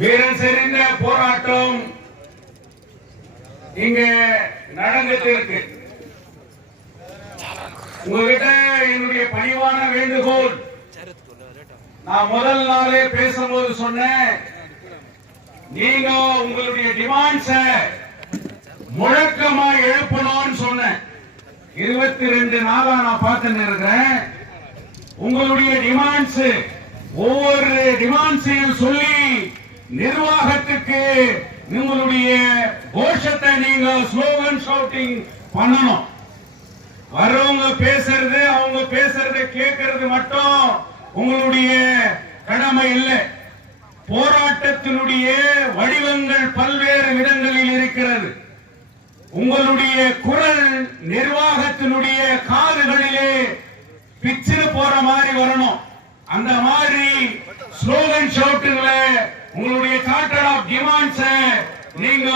வீரம் செறிந்த போராட்டம் இங்க நடந்துட்டு இருக்கு. உங்ககிட்ட என்னுடைய பணிவான வேண்டுகோள், நான் முதல் நாளே பேசும்போது சொன்னேன், நீங்க உங்களுடைய டிமாண்ட்ஸ முழக்கமா எழுப்பணும்னு சொன்னேன். 22 நாளா நான் பார்த்துட்டு இருக்கிறேன். உங்களுடைய டிமாண்ட்ஸ் ஒவ்வொரு டிமாண்ட்ஸையும் சொல்லி நிர்வாகத்துக்கு உங்களுடைய கோஷத்தை நீங்க ஸ்லோகன் ஷவுட்டிங் பண்ணணும். வர்றவங்க பேசுறது, அவங்க பேசுறதை கேட்கறது மட்டும் உங்களுடைய கடமை இல்லை. போராட்டத்தினுடைய வடிவங்கள் பல்வேறு விதங்களில் இருக்கிறது. உங்களுடைய குரல் நிர்வாகத்தினுடைய காதுகளிலே பிச்சில் போற மாதிரி வரணும். அந்த மாதிரி ஸ்லோகன் ஷவுட்டுங்கள உங்களுடைய சார்ட்டர் ஆஃப் டிமாண்ட்ஸ் நீங்க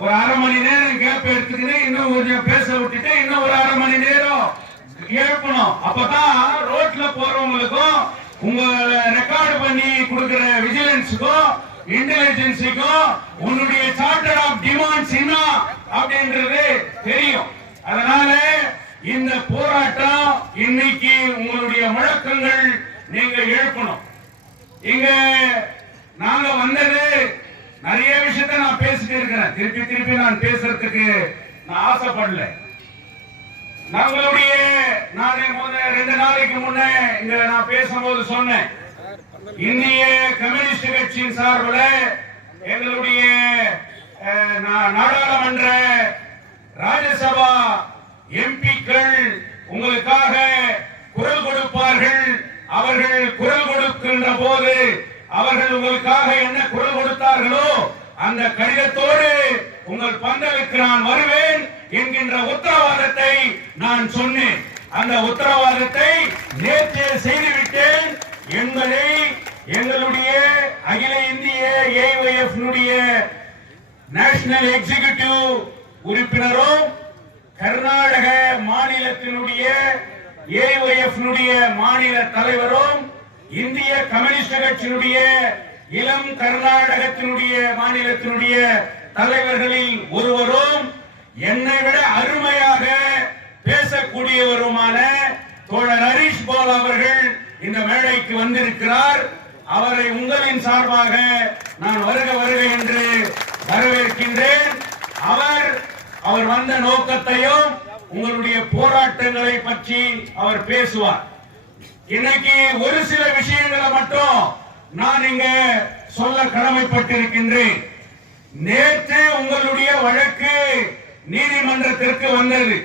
ஒரு அரை மணி நேரம் கேப் எடுத்துக்கிட்டு இன்னும் கொஞ்சம் பேச விட்டுட்டு இன்னும் ஒரு அரை மணி நேரம் எழுப்பணும். அப்பதான் ரோட்ல போறவங்களுக்கும் உங்க ரெக்கார்டு பண்ணி கொடுக்கிற விஜிலன்ஸுக்கும் இன்டெலிஜென்ஸுக்கும் உன்னுடைய சார்ட்டர் ஆஃப் டிமாண்ட்ஸ் என்ன அப்படின்றது தெரியும். அதனால இந்த போராட்டம் இன்னைக்கு உங்களுடைய முழக்கங்கள் நீங்க எழுப்பணும். இங்க நாங்க வந்தது நிறைய விஷயத்தை நான் பேசிட்டு இருக்கிறேன். திருப்பி திருப்பி நான் பேசுறதுக்கு நான் ஆசைப்படல. நாங்களுடைய நான் 2 நாளைக்கு முன்ன இங்க நான் பேசும்போது சொன்னேன், இந்திய கம்யூனிஸ்ட் கட்சியின் சார்பில் எங்களுடைய நாடாளுமன்ற ராஜ்யசபா எம்பிக்கள் உங்களுக்காக குரல் கொடுப்பார்கள். அவர்கள் குரல் கொடுக்கின்ற போது அவர்கள் உங்களுக்காக என்ன குரல் கொடுத்தார்களோ அந்த கடிதத்தோடு உங்கள் பந்தலுக்கு நான் வருவேன் என்கின்ற உத்தரவாதத்தை நான் சொன்னேன். அந்த உத்தரவாதத்தை நேற்று செய்துவிட்டேன் என்பதை எங்களுடைய அகில இந்திய AYF நேஷனல் எக்ஸிகியூட்டிவ் உறுப்பினரும் கர்நாடக மாநிலத்தினுடைய AYF மாநில தலைவரும் இந்திய கம்யூனிஸ்ட் கட்சியினுடைய இளம் கர்நாடகத்தினுடைய மாநிலத்தினுடைய தலைவர்களில் ஒருவரும் என்னை விட அருமையாக பேசக்கூடியவருமான தோழர் ஹரிஷ் பால் அவர்கள் இந்த மேடைக்கு வந்திருக்கிறார். அவரை உங்களின் சார்பாக நான் வருக வருக என்று வரவேற்கின்றேன். அவர் வந்த நோக்கத்தையும் உங்களுடைய போராட்டங்களை பற்றி அவர் பேசுவார். இன்னைக்கு ஒரு சில விஷயங்களை மட்டும் நான் இங்க சொல்ல கடமைப்பட்டிருக்கின்றேன். நேற்று உங்களுடைய வழக்கு நீதிமன்றத்திற்கு வந்தது.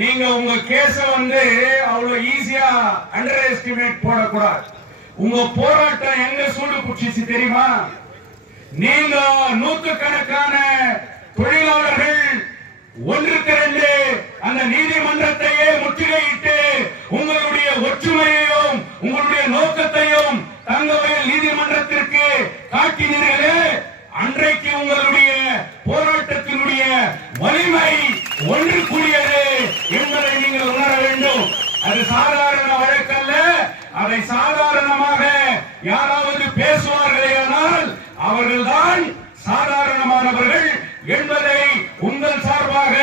நீங்க உங்க கேஸ அவ்வளவு ஈஸியா அண்டர் எஸ்டிமேட் போடக்கூடாது. உங்க போராட்டம் எங்க சூடு புடிச்சு தெரியுமா? நீங்க நூற்றுக்கணக்கான தொழிலாளர்கள் ஒன்றுக்கு 2 அந்த நீதிமன்றத்தையே முற்றுகையிட்டு உங்களுடைய ஒற்றுமையையும் உங்களுடைய நோக்கத்தையும் தங்கவயல் நீதிமன்றத்திற்கு காட்டினீர்களே, அன்றைக்கு உங்களுடைய போராட்டத்தினுடைய வலிமை ஒன்று கூடியது என்பதை நீங்கள் உணர வேண்டும். அது சாதாரண வழக்கல்ல. அதை சாதாரணமாக யாராவது பேசுவார்களேயானால் அவர்கள்தான் சாதாரணமானவர்கள் என்பதை உங்கள் சார்பாக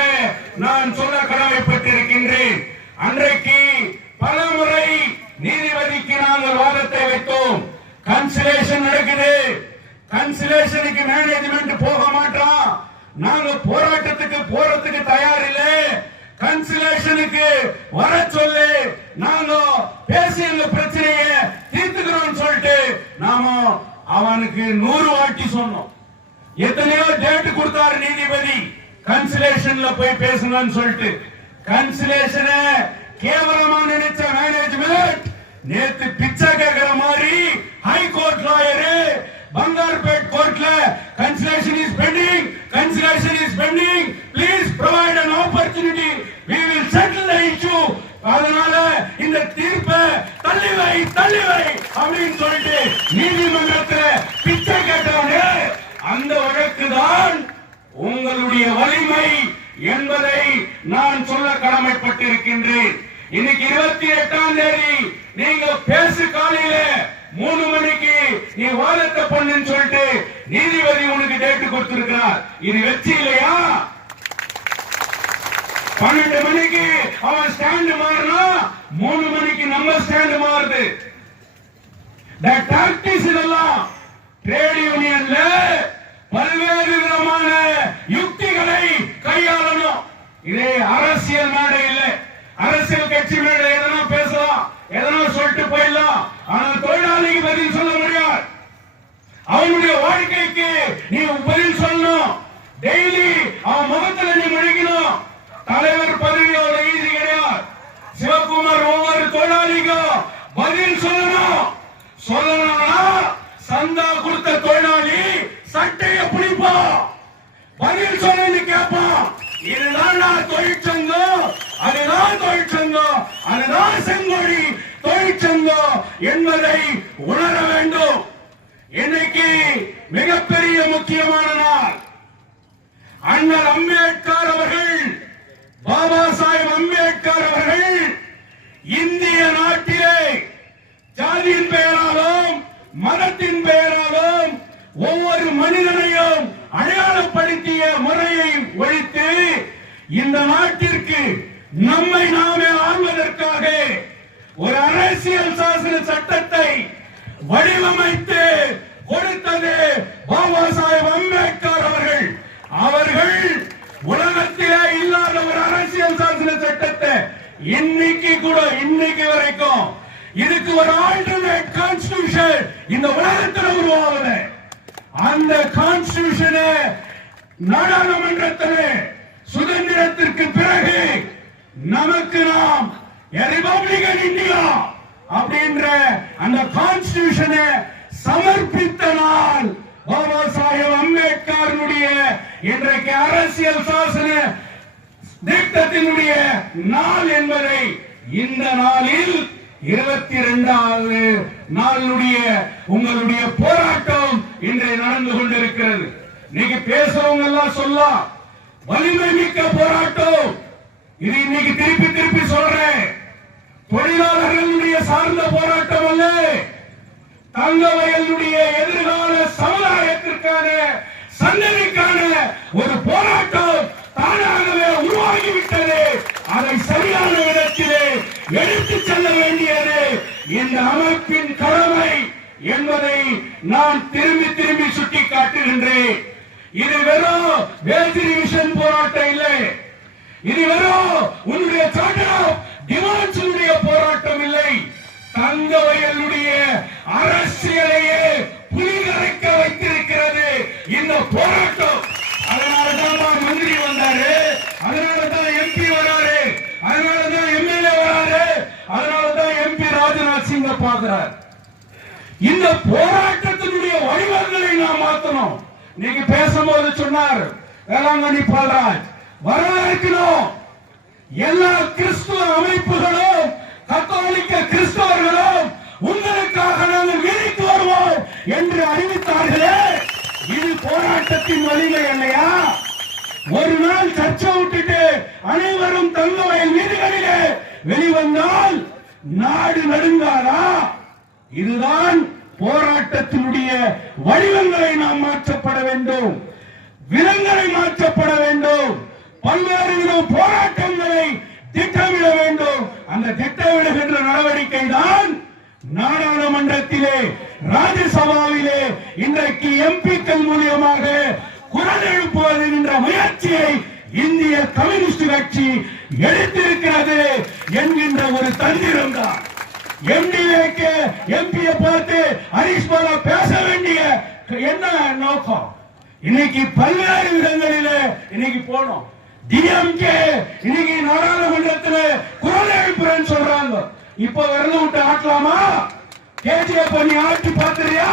நான் சொல்ல கடமைப்பட்டிருக்கின்றேன். அன்றைக்கு பல முறை நீதிபதிக்கு நாங்கள் வாதத்தை வைத்தோம். கன்சிலேஷன் நடக்குது, கன்சிலேஷனுக்கு மேனேஜ்மெண்ட் போக மாட்டோம், நாங்க போராட்டத்துக்கு போறதுக்கு தயார் இல்லை, கன்சிலேஷனுக்கு வர சொல்லு, நாங்க பேசி எங்க பிரச்சனையை தீர்த்துக்கிறோம் சொல்லிட்டு நாம அவனுக்கு 100 வாட்டி சொன்னோம். எத்தனையோ டேட் கொடுத்தாரு நீதிபதி கன்சிலேஷன்ல போய் பேசுங்கன்னு சொல்லிட்டு. கன்சிலேஷன கேவலமா நினைச்ச மேனேஜ்மெண்ட் நேத்து பிச்சை கேட்கிற மாதிரி ஹை கோர்ட் லாயரு பங்கார்பேட் கோர்ட்ல conciliation is bending, conciliation is bending, please provide an opportunity, we will settle the issue. அதனால இந்த தீர்ப்பை தள்ளிவை அப்படின்னு சொல்லிட்டு நீதிமன்றத்தில் பிச்சை கேட்டவனே அந்த வழக்குதான் உங்களுடைய வலிமை என்பதை நான் சொல்ல கடமைப்பட்டிருக்கின்றேன். இன்னைக்கு 28ஆம் தேதி நீங்க பேசு காலையில 3 மணிக்கு நீ வாதத்தை பண்ணுன்னு சொல்லிட்டு நீதிபதி உனக்கு டேட் கொடுத்திருக்கிறார். இது வெற்றி இல்லையா? 12 மணிக்கு அவன் ஸ்டாண்ட் மாறினா 3 மணிக்கு நம்ம ஸ்டாண்ட் மாறுது. டாக்டிஸ் இதெல்லாம் ட்ரேட் யூனியன்ல பல்வேறு விதமான யுக்திகளை கையாளணும். இதே அரசியல் மேடை இல்லை. அரசியல் கட்சி மேடை எதனா பேசலாம், எதனா சொல்லிட்டு போயிடலாம். ஆனால் தொழிலாளிக்கு பதில் சொல்ல முடியாது. அவனுடைய வாழ்க்கைக்கு நீ பதில் சொல்லணும். டெய்லி அவன் முகத்துல நீ முழுகணும். தலைவர் பதவியோட ஈஸி கிடையாது. சிவகுமார் ஒவ்வொரு தொழிலாளிக்கும் பதில் சொல்லணும். சொல்லணும்னா சந்தா கொடுத்த தொழிலாளி சட்டையை பிடிப்பான், பதில் சொல்லு கேட்பான். இதுதான் தொழிற்சங்கம், அதுதான் தொழிற்சங்கம், அதுதான் செங்கோடி தொழிற்சங்கம் என்பதை உணர வேண்டும். இன்னைக்கு மிகப்பெரிய முக்கியமான நாள். அண்ணல் அம்பேத்கர் அவர்கள், பாபா சாஹேப் அம்பேத்கர் அவர்கள் இந்திய நாட்டிலே ஜாதியின் பெயராலும் மதத்தின் பெயராலும் ஒவ்வொரு மனிதனையும் அடையாளப்படுத்திய முறையை ஒழித்து இந்த நாட்டிற்கு நம்மை நாமே ஆள்வதற்காக ஒரு அரசியல் சாசன சட்டத்தை வடிவமைத்து கொடுத்தது பாபா சாஹேப் அம்பேத்கர் அவர்கள். அவர்கள் உலகத்திலே இல்லாத ஒரு அரசியல் சாசன சட்டத்தை இன்னைக்கு வரைக்கும் இதுக்கு ஒரு ஆல்டர்னேட் கான்ஸ்டிடியூஷன் இந்த உலகத்தில் உருவாகுது. அந்த கான்ஸ்டிடியூஷனை நாடாளுமன்றத்தில் சுதந்திரத்திற்கு பிறகு நமக்கு நாம் ரிபப்ளிகன் இந்தியா அப்படின்ற அந்த கான்ஸ்டிடியூஷனை சமர்ப்பித்த நாள் பாபா சாஹேப் அம்பேத்கருடைய இன்றைக்கு அரசியல் சாசன திட்டத்தினுடைய நாள் என்பதை இந்த நாளில் 22வது நாளுடைய உங்களுடைய போராட்டம் இன்றைய நடந்து கொண்டிருக்கிறது. இன்னைக்கு பேசுறவங்க எல்லாம் சொல்லலாம் வலிமை மிக்க போராட்டம். இது இன்னைக்கு திருப்பி சொல்றேன். தொழிலாளர்களுடைய சார்ந்த போராட்டம் அல்ல, தங்கவயலுடைய எதிர்கால சமுதாயத்திற்கான சந்ததிக்கான ஒரு போராட்டம் தானாகவே உருவாகிவிட்டது. அதை சரியான இடத்திலே எடுத்துச் செல்ல வேண்டியது இந்த அமைப்பின் கடமை என்பதை நான் திரும்பி சுட்டி காட்டுகின்றேன். இது வெறும் வேதிரி விஷன் போராட்டம் இல்லை. இது வெறும் உன்னுடைய டிமாண்ட்ஸுடைய போராட்டம் இல்லை. தங்கவயலுடைய அரசியலையே புலிகரைக்க வைத்திருக்கிறது இந்த போராட்டம். அதனாலதான் மந்திரி வந்தாரு, அதனாலதான் எம்பி வராரு, அதனாலதான் எம்எல்ஏ வராரு, அதனாலதான் எம்பி ராஜ்நாத் சிங்க பாக்குறார். இந்த போராட்டத்தினுடைய வடிவங்களை நாம் மாற்றணும். நீங்க பேசும்போது சொன்னார் வேளாங்கண்ணி பால்ராஜ் வரவேற்கணும். எல்லா கிறிஸ்துவ அமைப்புகளும் கத்தோலிக்க கிறிஸ்தவர்களும் உங்களுக்காக நாங்கள் வீதிக்கு வருவோம் என்று அறிவித்தார்களே, இது போராட்டத்தின் வலிமை இல்லையா? ஒரு நாள் சர்ச்சை விட்டுட்டு அனைவரும் தங்கவயல் வீதிகளிலே வெளிவந்தால் நாடு நடுங்காதா? இதுதான் போராட்டத்தினுடைய வடிவங்களை நாம் மாற்றப்பட வேண்டும், விதங்களை மாற்றப்பட வேண்டும், பல்வேறு வித போராட்டங்களை திட்டமிட வேண்டும். அந்த திட்டமிடுகின்ற நடவடிக்கை தான் நாடாளுமன்றத்திலே ராஜ்யசபாவிலே இன்றைக்கு எம்பிக்கள் மூலியமாக குரல் எழுப்புவது என்ற முயற்சியை இந்திய கம்யூனிஸ்ட் கட்சி எடுத்திருக்கிறது என்கின்ற ஒரு தந்திரம் தான். எம்பியை பார்த்து ஹரிஷ் பாலா பேச வேண்டிய என்ன நோக்கம்? இன்னைக்கு பல்வேறு இடங்களிலே இன்னைக்கு போனோம். டிஎம்கே இன்னைக்கு நாடாளுமன்றத்தில் குரல் எழுப்புறேன்னு சொல்றாங்க. இப்ப விரல விட்டு ஆட்டலாமா? கேஜிஎஃப் பண்ணி ஆட்டி பாத்துறியா?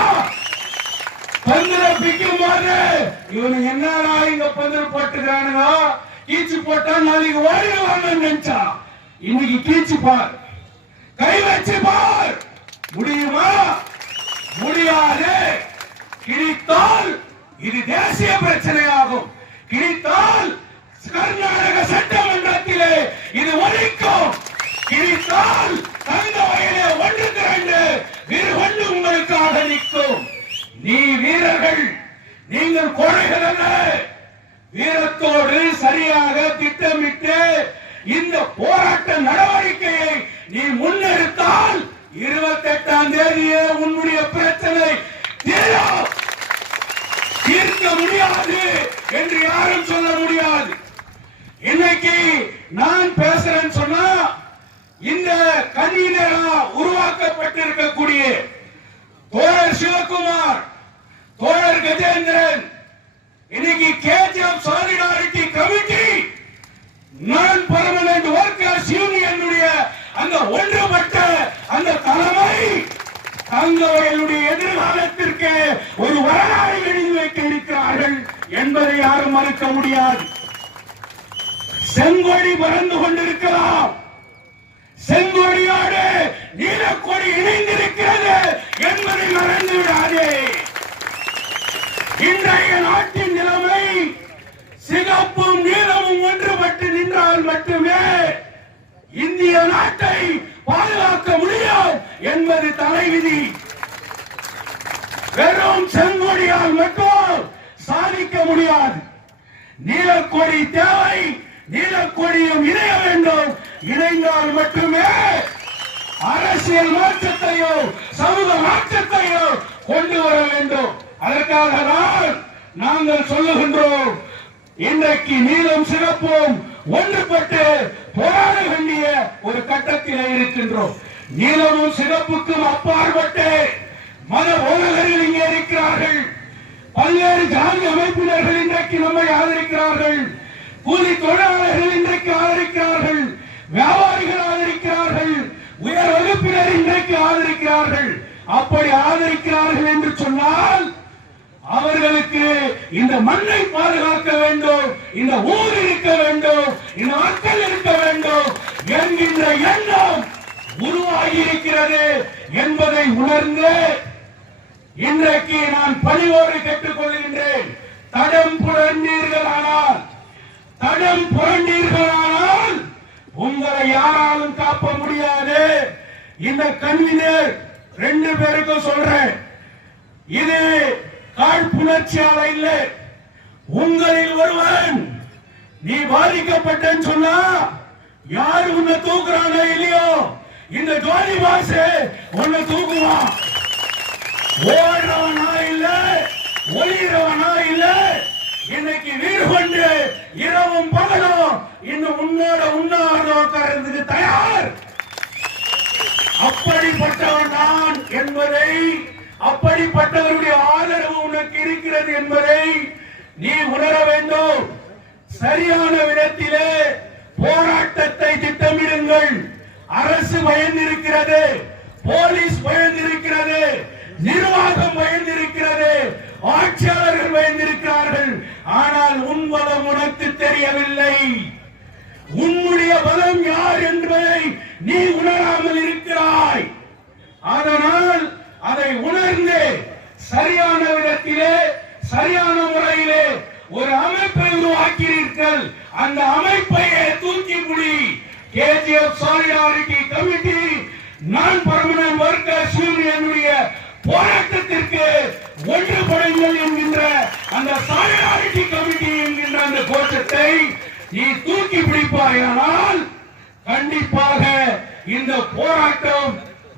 பந்தல பிக்கும் போது இவனு என்னடா இங்க பந்தல் போட்டுக்கிறானுங்க, கீச்சு போட்டா நாளைக்கு ஓடிடுவாங்கன்னு நினைச்சா இன்னைக்கு கீச்சு பார், கை வச்சு பார். முடியுமா? முடியாது. கிழித்தால் இது தேசிய பிரச்சனையாகும். கிழித்தால் கர்நாடக சட்டமன்றத்திலே இது ஒழிக்கும். கிழித்தால் தங்கவயலே ஒன்று திரண்டு வீரர்கள் உங்களுக்காக நிற்கும். நீ வீரர்கள் நீங்கள் கோழைகள் அல்ல. வீரத்தோடு சரியாக திட்டமிட்டு இந்த போராட்ட நடவடிக்கையை நீ முன்னெடுத்தால் 28ஆம் தேதியே உன்னுடைய பிரச்சனை தீர்க்க முடியாது என்று யாரும் சொல்ல முடியாது. இன்னைக்கு நான் பேசுறேன்னு சொன்னா இந்த கன்வீனரா உருவாக்கப்பட்டிருக்கக்கூடிய தோழர் சிவகுமார், தோழர் கஜேந்திரன், இன்னைக்கு கேஜிஎஃப் சாலிடாரிட்டி கமிட்டி நான் பெர்மனன்ட் வர்க்கர்ஸ் யூனியனுடைய அந்த ஒன்றுபட்ட அந்த தலைமை தங்களுடைய எதிர்காலத்திற்கு ஒரு வரலாறு எழுதி வைக்க இருக்கிறார்கள் என்பதை யாரும் மறுக்க முடியாது. செங்கொடி பறந்து கொண்டிருக்கலாம், செங்கொடியோடு நீலக்கொடி இணைந்திருக்கிறது என்பதை மறந்து விடாதே. இன்றைய நாட்டின் நிலைமை சிகப்பும் நீலமும் ஒன்றுபட்டு நின்றால் மட்டுமே இந்திய நாட்டை பாதுகாக்க முடியும் என்பது தலைவிதி. வெறும் செங்கொடியால் மட்டும் சாதிக்க முடியாது. நீலக்கொடி தேவை, நீலக்கொடியும் இணைய வேண்டும். இணைந்தால் மட்டுமே அரசியல் மாற்றத்தையோ சமூக மாற்றத்தையோ கொண்டு வர வேண்டும். அதற்காக தான் நாங்கள் சொல்லுகின்றோம், இன்றைக்கு நீலம் சிறப்பும் ஒன்றுபட்டு போராட வேண்டிய ஒரு கட்டத்தில் இருக்கின்றோம். நீலமும் சிறப்புக்கும் அப்பாற்பட்டு மத போதகர்கள் இங்கே இருக்கிறார்கள். பல்வேறு ஜாதி அமைப்பினர்கள் இன்றைக்கு நம்மை ஆதரிக்கிறார்கள். கூலி தொழிலாளர்கள் இன்றைக்கு ஆதரிக்கிறார்கள். வியாபாரிகள் ஆதரிக்கிறார்கள். உயர் வகுப்பினர் இன்றைக்கு ஆதரிக்கிறார்கள். அப்படி ஆதரிக்கிறார்கள் என்று சொன்னால் அவர்களுக்கு இந்த மண்ணை பாதுகாக்க வேண்டும், இந்த ஊர் இருக்க வேண்டும், இந்த மக்கள் இருக்க வேண்டும் என்கின்ற எண்ணம் உருவாகி இருக்கிறது என்பதை உணர்ந்து இன்றைக்கு நான் பணிவோடு கேட்டுக் கொள்கின்றேன். தடம் புரண்டீர்களானால் உங்களை யாராலும் காப்ப முடியாது. இந்த கன்வீனர் 2 பேருக்கும் சொல்றேன், இது காழ்ப்புணர்ச்சியால இல்ல. உங்களில் ஒருவன் நீ பாதிக்கப்பட்டேன்னு சொன்னா யாரு உன்னை தூக்குறானோ இல்லையோ, இந்த ஜோதி பாசு உன்னை தூக்குவான். ஓடுறவனா இல்ல, ஒளிரவனா இல்ல. இன்னைக்கு வீடு கொண்டு இரவும் பகலும் இன்னும் உன்னோட உண்ணாவிரதத்துக்கு தயார். அப்படிப்பட்டவன் நான் என்பதை, அப்படிப்பட்டவருடைய ஆதரவு உனக்கு இருக்கிறது என்பதை நீ உணர வேண்டும். சரியான விதத்திலே போராட்டத்தை திட்டமிடுங்கள். அரசு பயந்திருக்கிறது, போலீஸ் பயந்திருக்கிறது, நிர்வாகம் பயந்திருக்கிறது, ஆட்சியாளர்கள் பயந்திருக்கிறார்கள். ஆனால் உன் பலம் உனக்கு தெரியவில்லை. உன்னுடைய பலம் யார் என்பதை நீ உணராமல் இருக்கிறாய். அதனால் அதை உணர்ந்து சரியான விதத்திலே சரியான முறையிலே ஒரு அமைப்பை உருவாக்கிறீர்கள். அந்த அமைப்பையே தூக்கி முடி. கேஜிஎஃப் சாலிடாரிட்டி கமிட்டி நான் பெர்மனன்ட் வர்க்கர்ஸ் யூனியனுடைய போராட்டத்திற்கு ஒன்றுபடுங்கள் என்கின்ற அந்த சாலிடாரிட்டி கமிட்டி என்கின்ற அந்த கோஷத்தை நீ தூக்கி பிடிப்பாயானால் கண்டிப்பாக இந்த போராட்டம்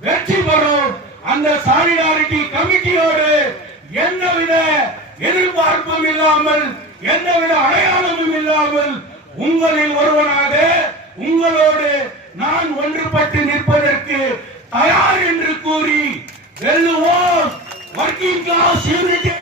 வெற்றி பெறும். அந்த சாலிடாரிட்டி கமிட்டியோடு எந்தவித எதிர்பார்ப்பும் இல்லாமல், எந்தவித அடையாளமும் இல்லாமல் உங்களில் ஒருவனாக உங்களோடு நான் ஒன்றுபட்டு நிற்பதற்கு தயார் என்று கூறி வெல்லுவோம். Working class unity.